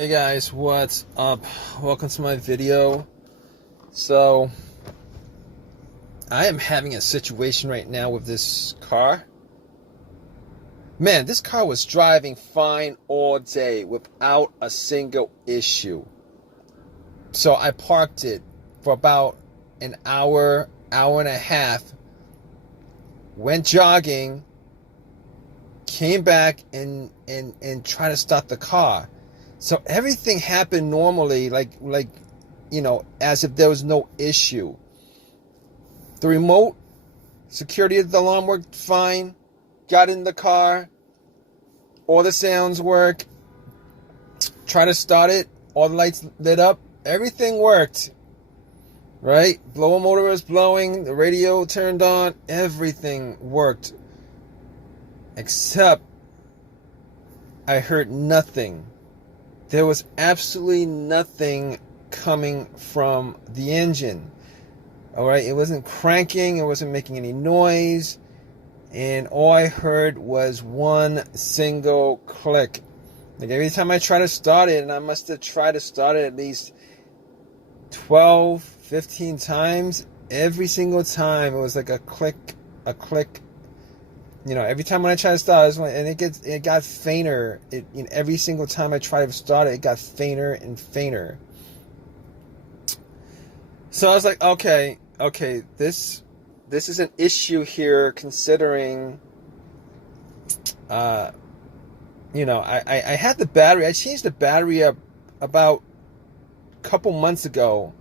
Hey guys, what's up? Welcome to my video. So, I am having a situation right now with this car. Man, this car was driving fine all day without a single issue. So I parked it for about an hour, hour and a half, went jogging, came back and tried to start the car. So everything happened normally, like as if there was no issue. The remote security of the alarm worked fine. Got in the car. All the sounds work. Try to start it. All the lights lit up. Everything worked. Right? Blower motor was blowing. The radio turned on. Everything worked. Except I heard nothing. There was absolutely nothing coming from the engine. Alright, it wasn't cranking, it wasn't making any noise, and all I heard was one single click. Like every time I try to start it, and I must have tried to start it at least 12, 15 times, every single time it was like a click, a click. Every time when I try to start, and it got fainter. Every single time I try to start it, it got fainter and fainter. So I was like, okay, this is an issue here, considering, I had the battery. I changed the battery up about a couple months ago,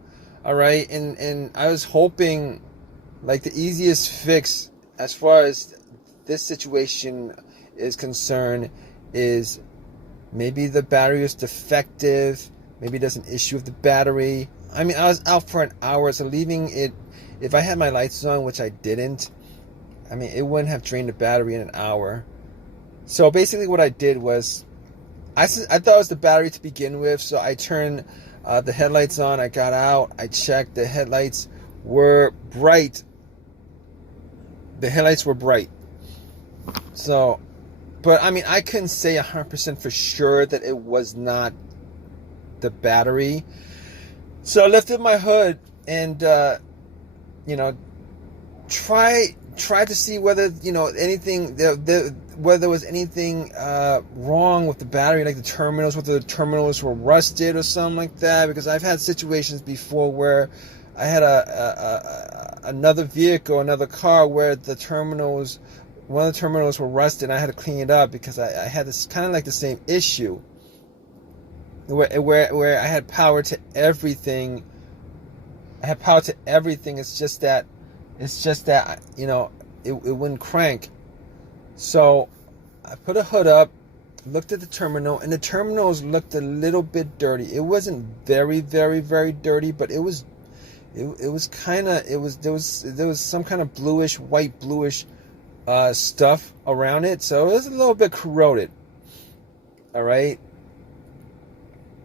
all right, and I was hoping, like, the easiest fix as far as this situation is concerned is maybe the battery is defective, maybe there's an issue with the battery. I mean, I was out for an hour, so leaving it, if I had my lights on, which I didn't, I mean, it wouldn't have drained the battery in an hour. So basically what I did was, I thought it was the battery to begin with, so I turned the headlights on, I got out, I checked, the headlights were bright. The headlights were bright. So, but I mean, I couldn't say 100% for sure that it was not the battery. So I lifted my hood and, tried to see whether, anything, whether there was anything wrong with the battery, like the terminals, whether the terminals were rusted or something like that. Because I've had situations before where I had another vehicle, another car, where one of the terminals were rusted, and I had to clean it up because I had this kind of like the same issue where I had power to everything. It's just that it wouldn't crank. So I put a hood up, looked at the terminal, and the terminals looked a little bit dirty. It wasn't very, very, very dirty, but there was some kind of white bluish stuff around it, so it was a little bit corroded. All right.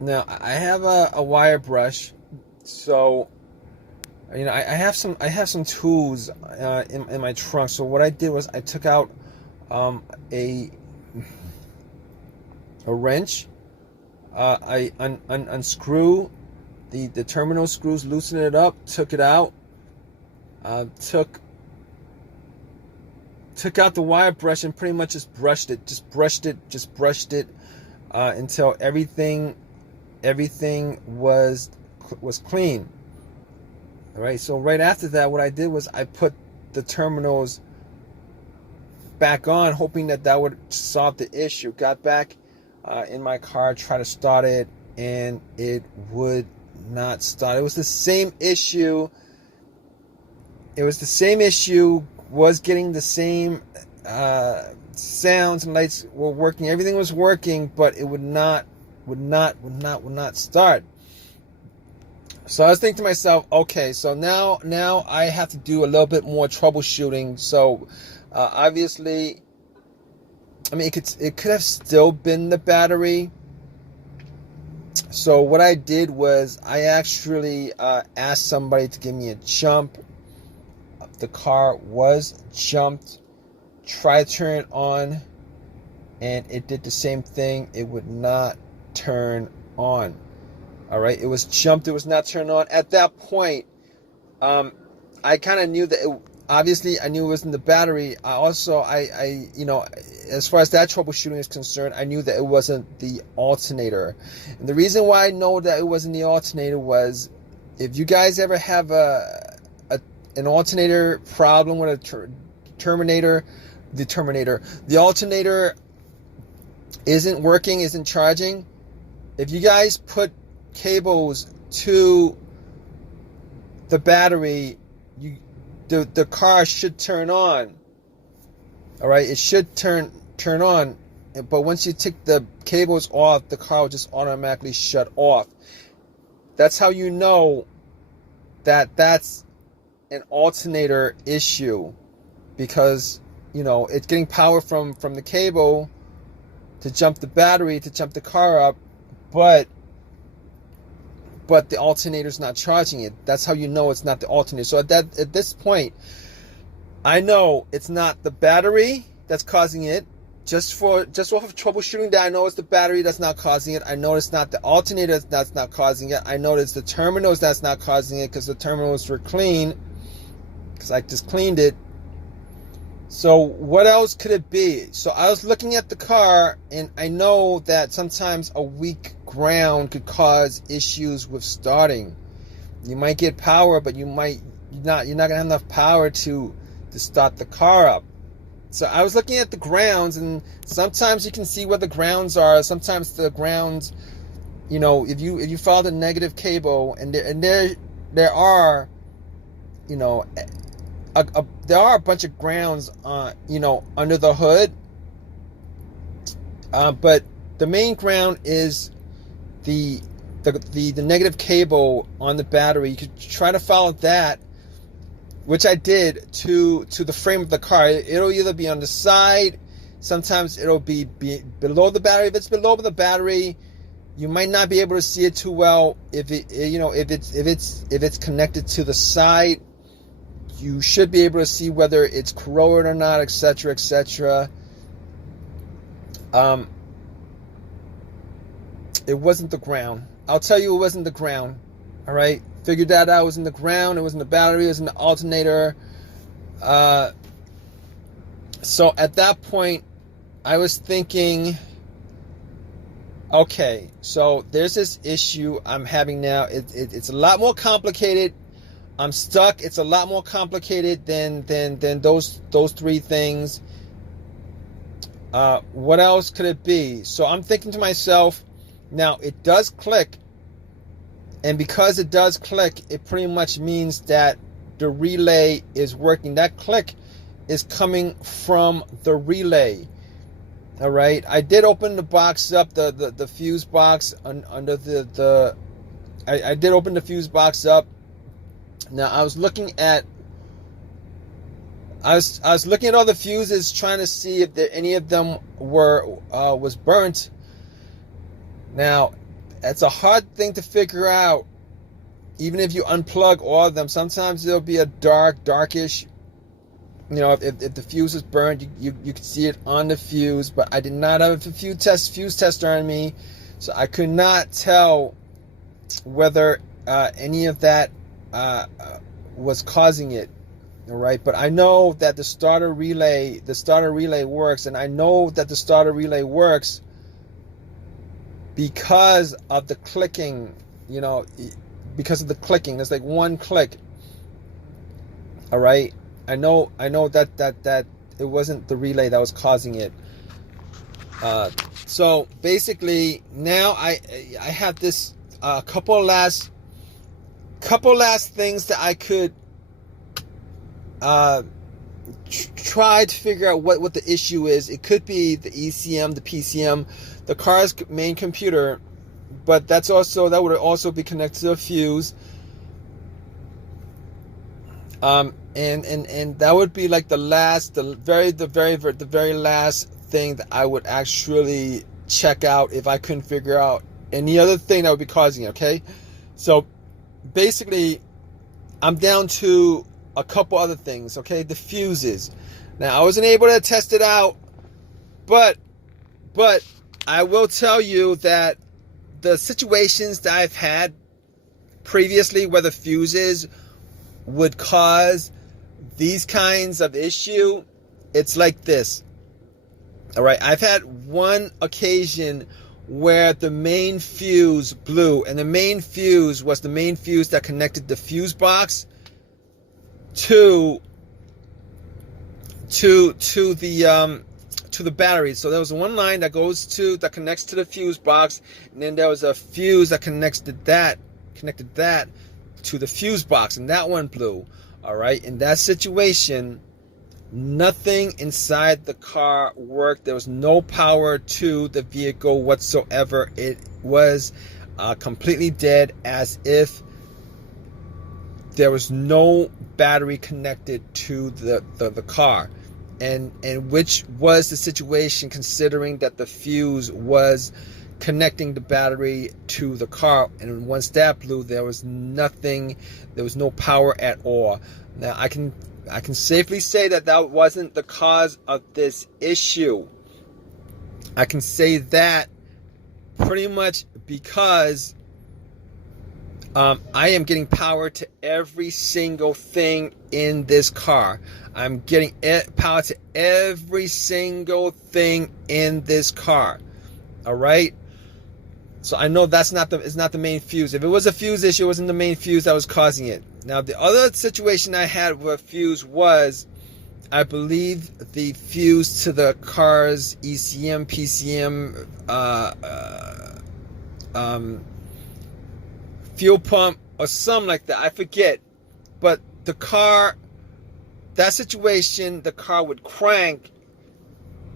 Now I have a wire brush, so I have some tools in my trunk. So what I did was I took out a wrench. I unscrew the terminal screws, loosened it up, took it out, took out the wire brush and pretty much just brushed it until everything was clean. All right. So right after that, what I did was I put the terminals back on, hoping that would solve the issue. Got back in my car, tried to start it, and it would not start. It was the same issue. Was getting the same sounds and lights were working. Everything was working, but it would not start. So I was thinking to myself, okay, so now I have to do a little bit more troubleshooting. So obviously, I mean, it could have still been the battery. So what I did was I actually asked somebody to give me a jump. The car was jumped. Tried to turn it on, and it did the same thing. It would not turn on. All right, it was jumped, it was not turned on. At that point, I kind of knew that obviously I knew it wasn't the battery. I you know, as far as that troubleshooting is concerned, I knew that it wasn't the alternator. And the reason why I know that it wasn't the alternator was, if you guys ever have an alternator problem with the alternator isn't working, isn't charging. If you guys put cables to the battery, the car should turn on. All right, it should turn on, but once you take the cables off, the car will just automatically shut off. That's how you know that that's an alternator issue, because you know it's getting power from the cable to jump the battery, to jump the car up, but the alternator's not charging it. That's how you know it's not the alternator. So at this point, I know it's not the battery that's causing it. Just off of troubleshooting that, I know it's the battery that's not causing it. I know it's not the alternator that's not causing it. I know it's the terminals that's not causing it, because the terminals were clean, because I just cleaned it. So what else could it be? So I was looking at the car, and I know that sometimes a weak ground could cause issues with starting. You might get power, but you're not gonna have enough power to start the car up. So I was looking at the grounds, and sometimes you can see where the grounds are. Sometimes the grounds, you know, if you follow the negative cable, and there are, you know, there are a bunch of grounds, you know, under the hood. But the main ground is the negative cable on the battery. You could try to follow that, which I did, to the frame of the car. It'll either be on the side, sometimes it'll be below the battery. If it's below the battery, you might not be able to see it too well. If it's connected to the side, you should be able to see whether it's corroded or not, etc., etc. It wasn't the ground. I'll tell you, it wasn't the ground. All right, figured that out. It was in the ground. It was in the battery. It was in the alternator. So at that point, I was thinking, okay, so there's this issue I'm having now. It's a lot more complicated. I'm stuck. It's a lot more complicated than those three things. What else could it be? So I'm thinking to myself, now it does click, and because it does click, it pretty much means that the relay is working. That click is coming from the relay. All right, I did open the box up, the fuse box under the I did open the fuse box up. Now I was looking at all the fuses, trying to see if any of them was burnt. Now it's a hard thing to figure out, even if you unplug all of them. Sometimes there'll be a darkish, you know, if the fuse is burned, you can see it on the fuse. But I did not have a fuse tester on me, so I could not tell whether any of that was causing it. All right, but I know that the starter relay works, and I know that the starter relay works because of the clicking. You know, because of the clicking. There's like one click. All right, I know that it wasn't the relay that was causing it. So basically, now I have this couple last things that I could try to figure out what the issue is. It could be the ECM, the PCM, the car's main computer, but that would also be connected to a fuse. And that would be like the very last thing that I would actually check out if I couldn't figure out any other thing that would be causing it. Okay, so basically, I'm down to a couple other things. Okay, the fuses. Now I wasn't able to test it out, but I will tell you that the situations that I've had previously where the fuses would cause these kinds of issue, it's like this. All right, I've had one occasion where the main fuse blew, and the main fuse was the main fuse that connected the fuse box to the battery. So there was one line that connects to the fuse box, and then there was a fuse that connected that to the fuse box, and that one blew. All right, in that situation, nothing inside the car worked. There was no power to the vehicle whatsoever. It was completely dead, as if there was no battery connected to the car. And which was the situation, considering that the fuse was connecting the battery to the car, and once that blew, there was nothing, there was no power at all. Now I can safely say that that wasn't the cause of this issue. I can say that pretty much because I am getting power to every single thing in this car. I'm getting power to every single thing in this car. All right. So I know it's not the main fuse. If it was a fuse issue, it wasn't the main fuse that was causing it. Now the other situation I had with fuse was, I believe, the fuse to the car's ECM, PCM, fuel pump or something like that. I forget. But the car, that situation, the car would crank.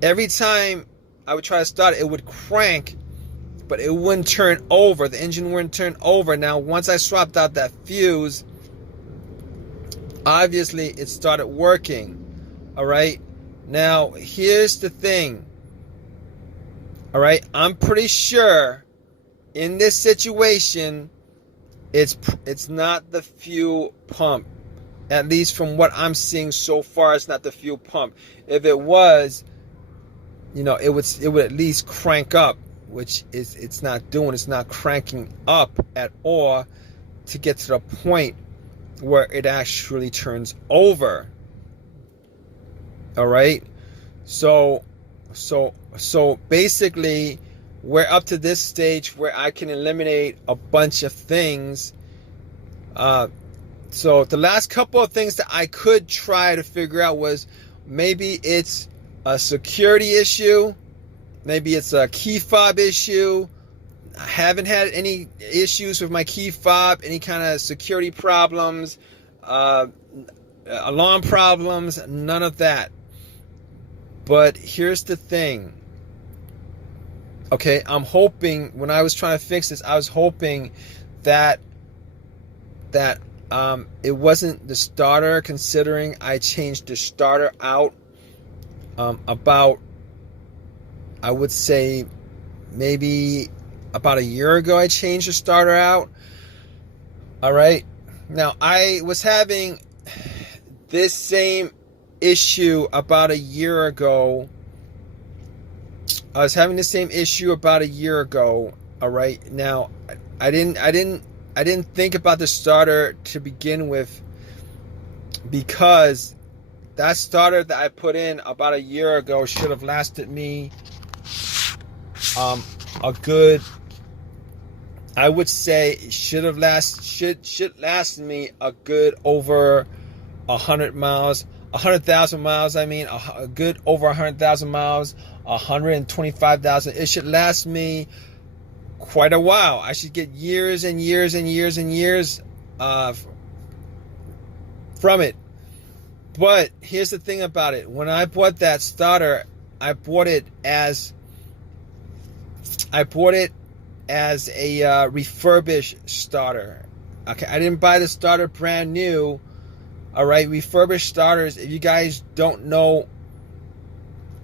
Every time I would try to start it, it would crank, but it wouldn't turn over. The engine wouldn't turn over. Now, once I swapped out that fuse, obviously it started working. All right. Now, here's the thing. All right. I'm pretty sure in this situation, it's not the fuel pump. At least from what I'm seeing so far, it's not the fuel pump. If it was, it would at least crank up, which it's not doing. It's not cranking up at all to get to the point where it actually turns over. All right. So basically, we're up to this stage where I can eliminate a bunch of things. So the last couple of things that I could try to figure out was, maybe it's a security issue, maybe it's a key fob issue. I haven't had any issues with my key fob, any kind of security problems, alarm problems, none of that. But here's the thing. Okay, I'm hoping, when I was trying to fix this, I was hoping that it wasn't the starter, considering I changed the starter out about, I would say, maybe about a year ago. I changed the starter out. All right. Now, I was having this same issue about a year ago. I was having the same issue about a year ago. All right. Now, I didn't think about the starter to begin with, because that starter that I put in about a year ago should have lasted me a good, I would say it should last me a good over 100 miles, 100,000 miles. I mean, a good over 100,000 miles, 125,000. It should last me quite a while. I should get years and years and years and years from it. But here's the thing about it. When I bought that starter, I bought it as a refurbished starter. Okay, I didn't buy the starter brand new. All right, refurbished starters, if you guys don't know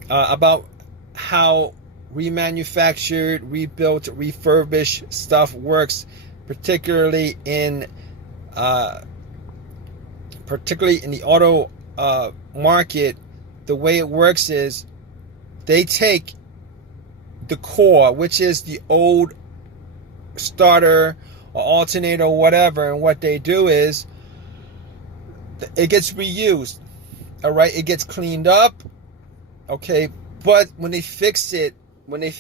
about how remanufactured, rebuilt, refurbished stuff works, particularly in the auto market, the way it works is they take the core, which is the old starter or alternator or whatever, and what they do is it gets reused. All right, it gets cleaned up. Okay, but when they fix it, they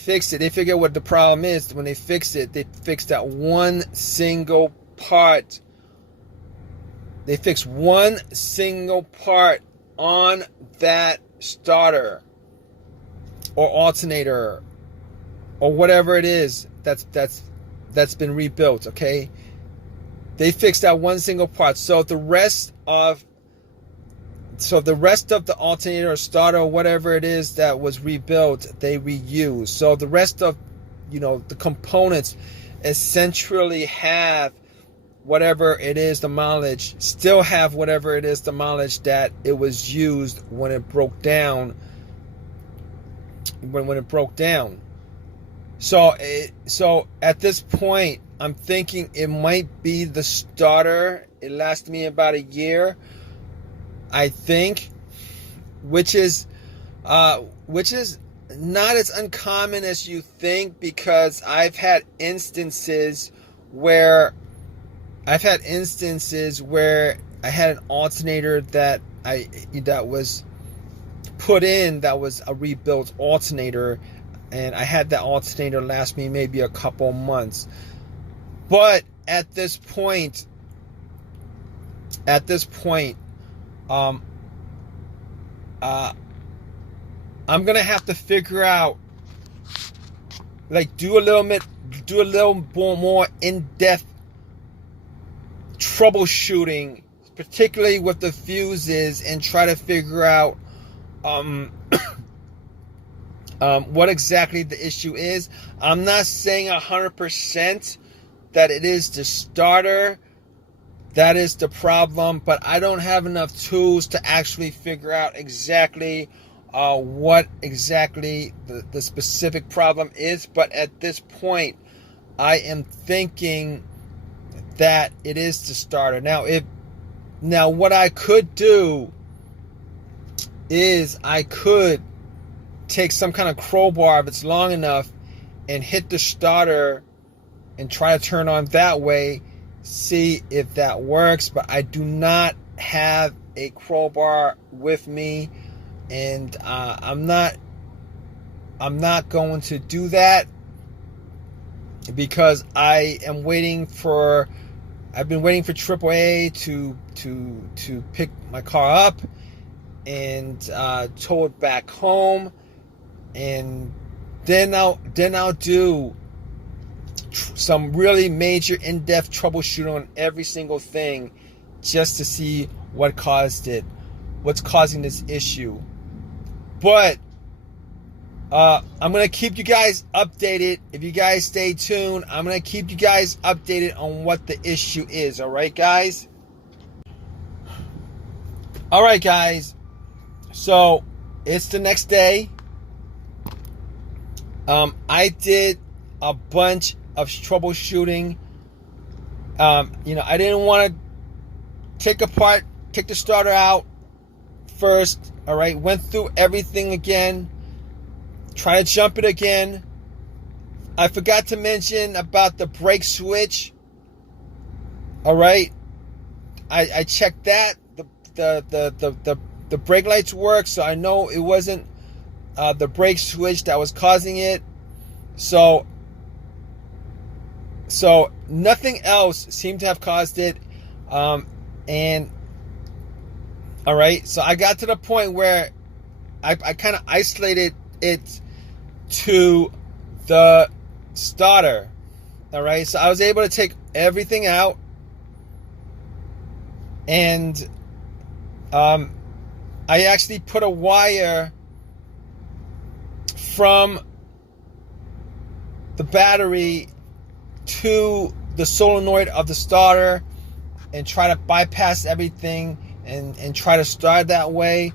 figure what the problem is. When they fix it, they fix that one single part. They fix one single part on that starter or alternator or whatever it is that's been rebuilt. Okay, they fix that one single part. So the rest of the alternator or starter or whatever it is that was rebuilt, they reuse. So the rest of, the components essentially have whatever it is, the mileage, still have whatever it is, the mileage that it was used when it broke down. When it broke down. So at this point, I'm thinking it might be the starter. It lasted me about a year, I think, which is not as uncommon as you think, because I've had instances where I had an alternator that was put in, that was a rebuilt alternator, and I had that alternator last me maybe a couple months. But at this point, I'm gonna have to figure out, like, do a little more in-depth troubleshooting, particularly with the fuses, and try to figure out what exactly the issue is. I'm not saying 100% that it is the starter that is the problem, but I don't have enough tools to actually figure out exactly what exactly the specific problem is. But at this point, I am thinking that it is the starter. Now what I could do is I could take some kind of crowbar, if it's long enough, and hit the starter and try to turn on that way, see if that works. But I do not have a crowbar with me, and I'm not going to do that, because I've been waiting for AAA to pick my car up and tow it back home, and then I'll do some really major in-depth troubleshooting on every single thing, just to see what's causing this issue. But I'm going to keep you guys updated. If you guys stay tuned, I'm going to keep you guys updated on what the issue is. All right, guys? All right, guys. So it's the next day. I did a bunch of troubleshooting. I didn't want to take the starter out first. All right, went through everything again. Try to jump it again. I forgot to mention about the brake switch. All right, I checked that. The brake lights work, so I know it wasn't the brake switch that was causing it. So nothing else seemed to have caused it. And all right, so I got to the point where I kind of isolated it to the starter. All right, so I was able to take everything out, and I actually put a wire from the battery to the solenoid of the starter and try to bypass everything and try to start that way.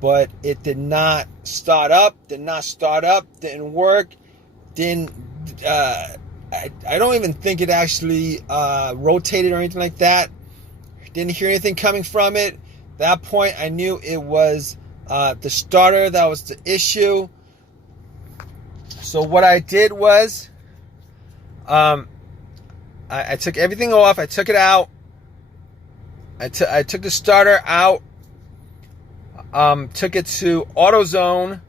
But it did not start up, didn't work, I don't even think it actually rotated or anything like that. Didn't hear anything coming from it. At that point, I knew it was the starter that was the issue. So what I did was, I took everything off. I took it out. I took the starter out. Took it to AutoZone,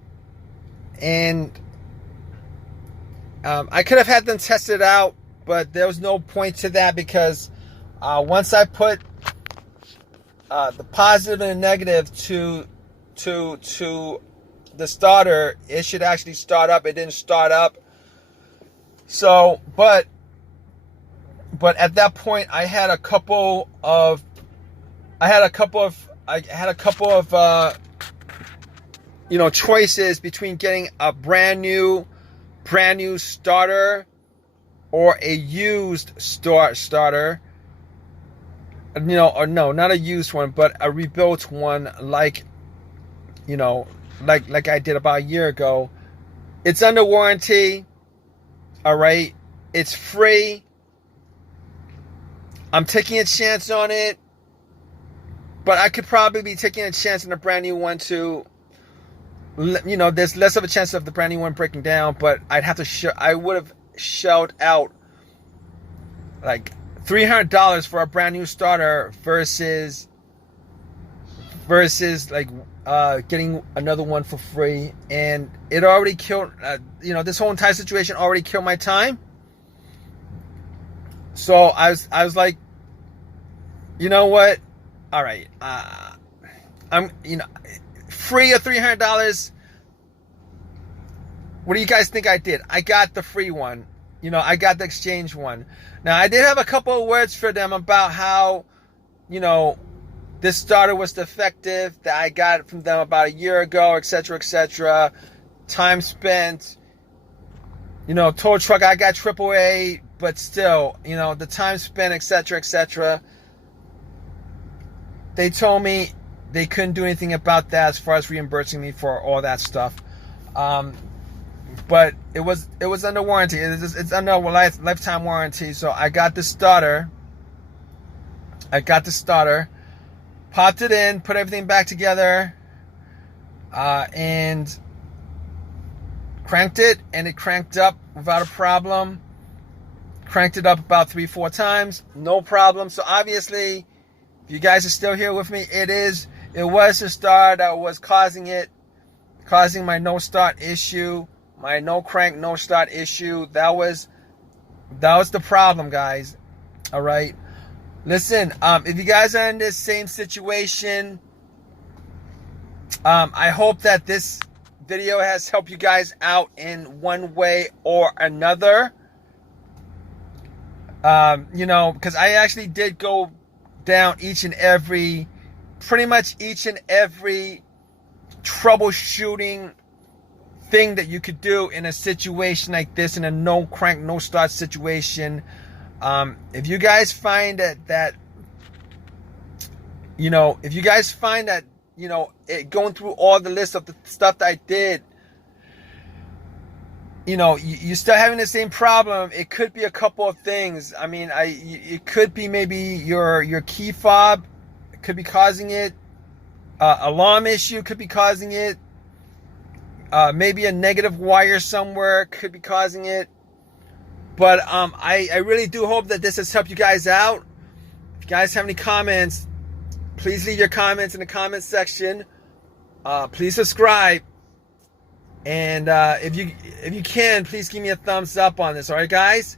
and I could have had them test it out, but there was no point to that because once I put the positive and the negative to the starter, it should actually start up. It didn't start up. So, but at that point, I had a couple of choices between getting a brand new starter or a used starter. Or no, not a used one, but a rebuilt one, like I did about a year ago. It's under warranty. All right, it's free. I'm taking a chance on it, but I could probably be taking a chance on a brand new one too. There's less of a chance of the brand new one breaking down, but I would have shelled out like $300 for a brand new starter versus like getting another one for free, and it already killed. This whole entire situation already killed my time. So I was like, you know what? All right, I'm free of $300. What do you guys think I did? I got the free one. I got the exchange one. Now I did have a couple of words for them about how, this starter was defective, that I got it from them about a year ago, etc., etc. Time spent, tow truck, I got AAA, but still, the time spent, etc., etc. They told me they couldn't do anything about that as far as reimbursing me for all that stuff. But it was under warranty. It's under a lifetime warranty. So I got the starter. Popped it in, put everything back together, and cranked it, and it cranked up without a problem. Cranked it up about 3-4 times, no problem. So obviously, if you guys are still here with me, it was the starter that was causing my no start issue, my no crank, no start issue. That was the problem, guys. All right. Listen, if you guys are in this same situation, I hope that this video has helped you guys out in one way or another. Because I actually did go down pretty much each and every troubleshooting thing that you could do in a situation like this, in a no crank, no start situation. If you guys find that going through all the list of the stuff that I did, you're still having the same problem, it could be a couple of things. I mean, it could be maybe your key fob could be causing it. Alarm issue could be causing it. Maybe a negative wire somewhere could be causing it. But I really do hope that this has helped you guys out. If you guys have any comments, please leave your comments in the comment section. Please subscribe. And if you can, please give me a thumbs up on this. All right, guys?